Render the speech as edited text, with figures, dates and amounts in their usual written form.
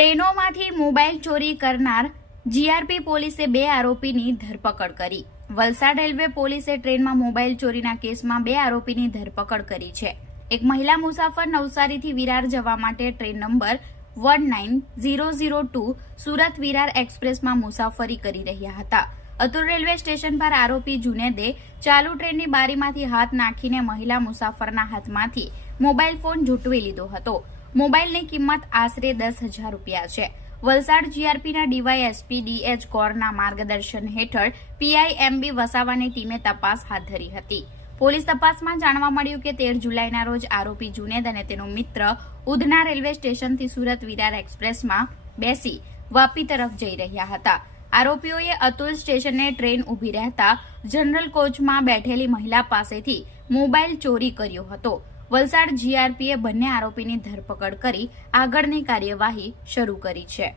ટ્રેનોમાંથી mobile ચોરી કરનાર GRP પોલીસે 2 આરોપીની ધરપકડ કરી। વલસાડ રેલવે પોલીસે ટ્રેનમાં મોબાઈલ ચોરીના કેસમાં 2 આરોપીની ધરપકડ કરી છે। એક મહિલા મુસાફર નવસારીથી વિરાર જવા માટે ટ્રેન નંબર 19002 સુરત વિરાર એક્સપ્રેસમાં મુસાફરી કરી રહ્યા હતા। અતુલ રેલવે સ્ટેશન પર આરોપી જુનેદે ચાલુ ટ્રેનની બારીમાંથી હાથ નાખીને મહિલા મુસાફરના હાથમાંથી મોબાઈલ ફોન ઝૂંટવી લીધો હતો। મોબાઈલની કિંમત આશરે 10,000 રૂપિયા છે। વલસાડ જીઆરપીના ડીવાયએસપી ડીએચ કૌરના માર્ગદર્શન હેઠળ પીઆઈએમબી વસાવાની ટીમે તપાસ હાથ ધરી હતી। પોલીસ તપાસમાં જાણવા મળ્યું કે 13 જુલાઈના રોજ આરોપી જુનેદ અને તેનો મિત્ર ઉધના રેલવે સ્ટેશનથી સુરત વિરાર એક્સપ્રેસમાં બેસી વાપી તરફ જઈ રહ્યા હતા। આરોપીઓએ અતુલ સ્ટેશને ટ્રેન ઊભી રહેતા જનરલ કોચમાં બેઠેલી મહિલા પાસેથી મોબાઈલ ચોરી કર્યો હતો। વલસાડ જીઆરપીએ બંને આરોપીની ધરપકડ કરી આગળની કાર્યવાહી શરૂ કરી છે।